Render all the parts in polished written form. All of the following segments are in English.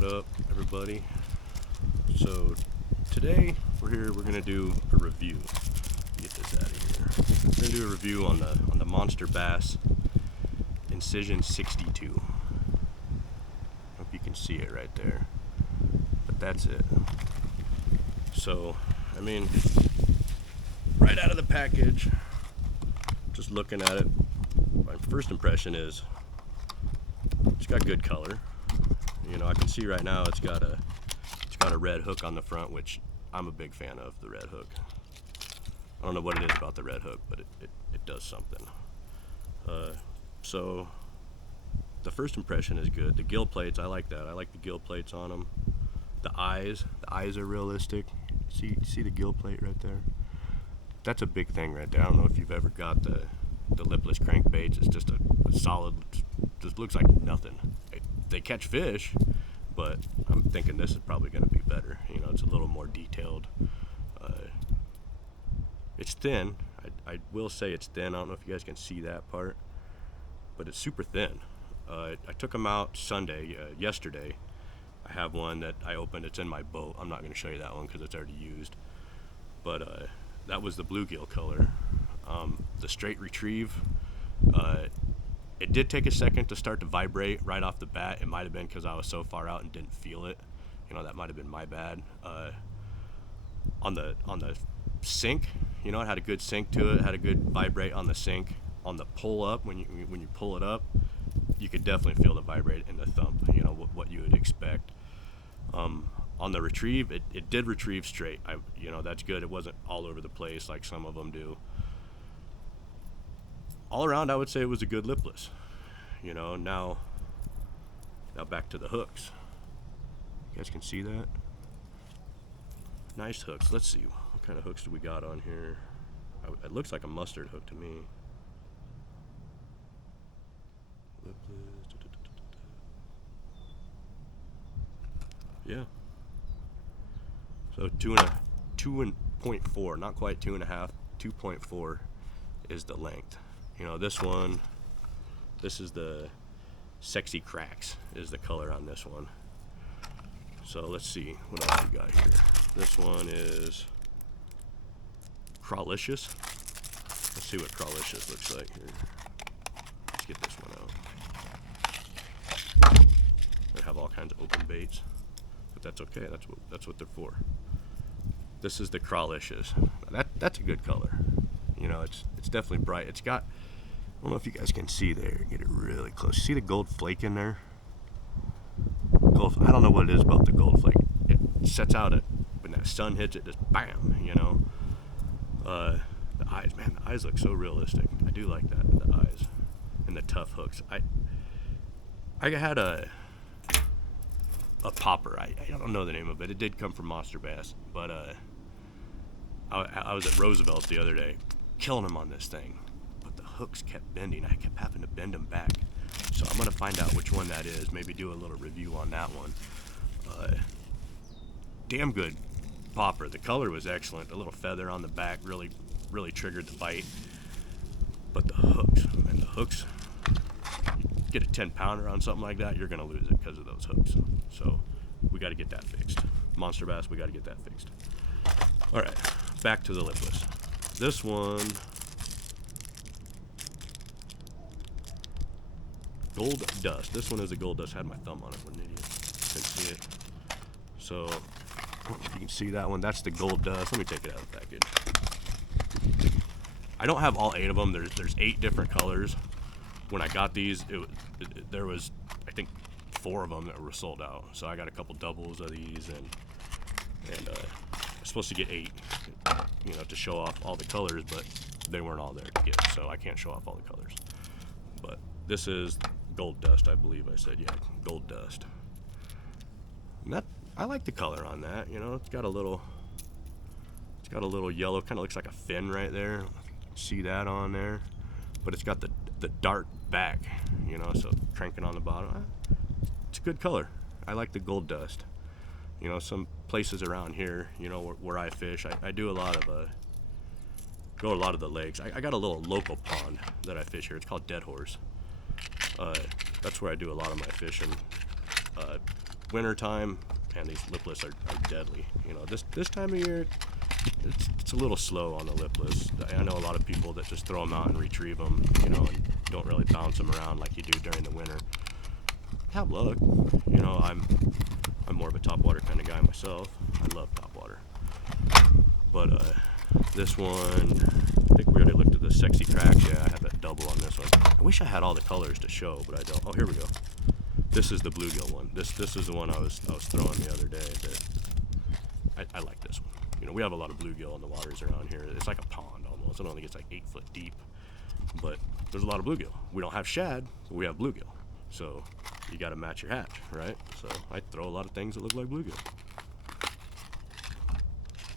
What up, everybody? So today we're gonna do a review. Get this out of here. We're gonna do a review on the Monster Bass Incision 62. Hope you can see it right there. But that's it. So I mean, right out of the package, just looking at it, my first impression is it's got good color. You know, I can see right now it's got a red hook on the front, which I'm a big fan of, the red hook. I don't know what it is about the red hook, but it does something. So the first impression is good. The gill plates, I like that. I like the gill plates on them. The eyes are realistic. See the gill plate right there? That's a big thing right there. I don't know if you've ever got the lipless crankbaits. It's just a solid, just looks like nothing. They catch fish, but I'm thinking this is probably going to be better. You know, it's a little more detailed. It's thin. I will say it's thin. I don't know if you guys can see that part, but it's super thin. I took them out Sunday, yesterday. I have one that I opened. It's in my boat. I'm not going to show you that one because it's already used. But that was the bluegill color. The straight retrieve. It did take a second to start to vibrate right off the bat. It might have been because I was so far out and didn't feel it. You know, that might have been my bad. On the sink, you know, it had a good sink to it. It had a good vibrate on the sink. On the pull up, when you pull it up, you could definitely feel the vibrate in the thump. You know, what you would expect. On the retrieve, it did retrieve straight. You know, that's good. It wasn't all over the place like some of them do. All around, I would say it was a good lipless. You know, now back to the hooks. You guys can see that? Nice hooks. Let's see, what kind of hooks do we got on here? It looks like a mustard hook to me. Lipless. Yeah. So 2.4, not quite 2.5, 2.4 is the length. You know, this is the Sexy Cracks is the color on this one. So let's see, what else we got here? This one is Crawlicious. Let's see what Crawlicious looks like here. Let's get this one out. They have all kinds of open baits, but that's okay. That's what they're for. This is the Crawlicious. That's a good color. You know, it's definitely bright. It's got, I don't know if you guys can see there. Get it really close. See the gold flake in there? I don't know what it is about the gold flake. It sets out when that sun hits it, just bam, you know. The eyes, man, the eyes look so realistic. I do like that, the eyes and the tough hooks. I had a popper. I don't know the name of it. It did come from Monster Bass, but I was at Roosevelt the other day, killing him on this thing, but the hooks kept bending. I kept having to bend them back. So I'm gonna find out which one that is. Maybe do a little review on that one. Damn good popper. The color was excellent. A little feather on the back really triggered the bite. But the hooks, man, the hooks. You get a 10-pounder on something like that, you're gonna lose it because of those hooks. So we got to get that fixed. Monster Bass, we got to get that fixed. All right, back to the lipless. This one. Gold Dust. This one is a Gold Dust. I had my thumb on it. What an idiot. Couldn't see it. So, if you can see that one, that's the Gold Dust. Let me take it out of the package. I don't have all 8 of them. There's 8 different colors. When I got these, there was, I think, 4 of them that were sold out. So I got a couple doubles of these, and I'm supposed to get 8, you know, to show off all the colors, but they weren't all there to get, so I can't show off all the colors. But this is Gold Dust, I believe I said. Yeah, Gold Dust. And I like the color on that. You know, it's got a little yellow, kind of looks like a fin right there. See that on there? But it's got the dark back. You know, so cranking on the bottom. It's a good color. I like the Gold Dust. You know, some places around here, you know, where I fish, I do a lot of go a lot of the lakes. I got a little local pond that I fish here. It's called Dead Horse. That's where I do a lot of my fishing. winter time, and these lipless are deadly. You know, this time of year, it's a little slow on the lipless. I know a lot of people that just throw them out and retrieve them, you know, and don't really bounce them around like you do during the winter. Have luck. You know, I'm more of a topwater kind of guy myself. I love topwater. But this one, I think we already looked at the sexy cracks. Yeah, I have that double on this one. I wish I had all the colors to show, but I don't. Oh, here we go. This is the bluegill one. This is the one I was throwing the other day. That I like this one. You know, we have a lot of bluegill in the waters around here. It's like a pond almost. I don't think it's like 8 foot deep, but there's a lot of bluegill. We don't have shad, but we have bluegill. So you got to match your hatch, right? So I throw a lot of things that look like bluegill.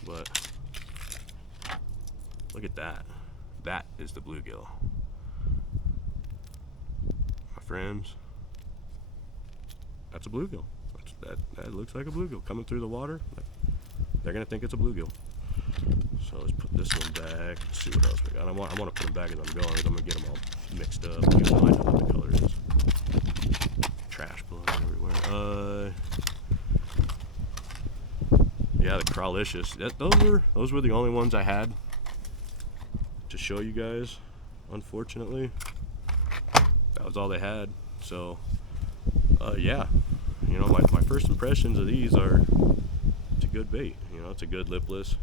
But look at that. That is the bluegill. My friends, that's a bluegill. That looks like a bluegill coming through the water. They're gonna think it's a bluegill. So let's put this one back. Let's see what else we got. I want to put them back as I'm going, because I'm gonna get them all mixed up. You know, I know what the color is. Trash blowing everywhere. Yeah, the crawlicious. Those were the only ones I had to show you guys. Unfortunately, that was all they had. So, yeah, you know, my first impressions of these are, it's a good bait. You know, it's a good lipless.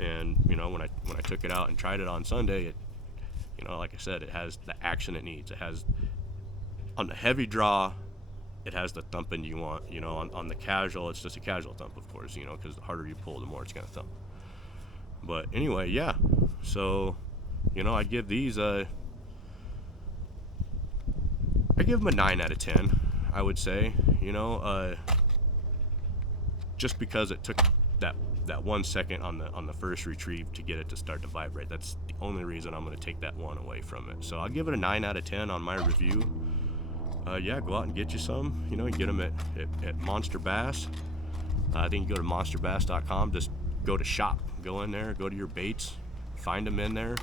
And you know, when I took it out and tried it on Sunday, it, you know, like I said, it has the action it needs. It has, on the heavy draw, it has the thumping you want. You know, on the casual, it's just a casual thump, of course, you know, because the harder you pull, the more it's gonna thump. But anyway, yeah, so, you know, I give these I give them a 9 out of 10, I would say. You know, just because it took that 1 second on the first retrieve to get it to start to vibrate. That's the only reason I'm going to take that one away from it. So I'll give it a 9 out of 10 on my review. Yeah, go out and get you some. You know, you get them at Monster Bass. I think you go to monsterbass.com. Just go to shop. Go in there. Go to your baits. Find them in there.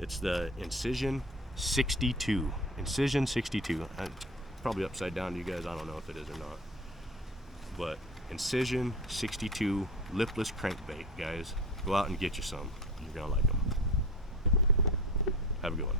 It's the Incision 62. Incision 62. It's probably upside down to you guys. I don't know if it is or not. But Incision 62 lipless crankbait, guys. Go out and get you some. You're gonna like them. Have a good one.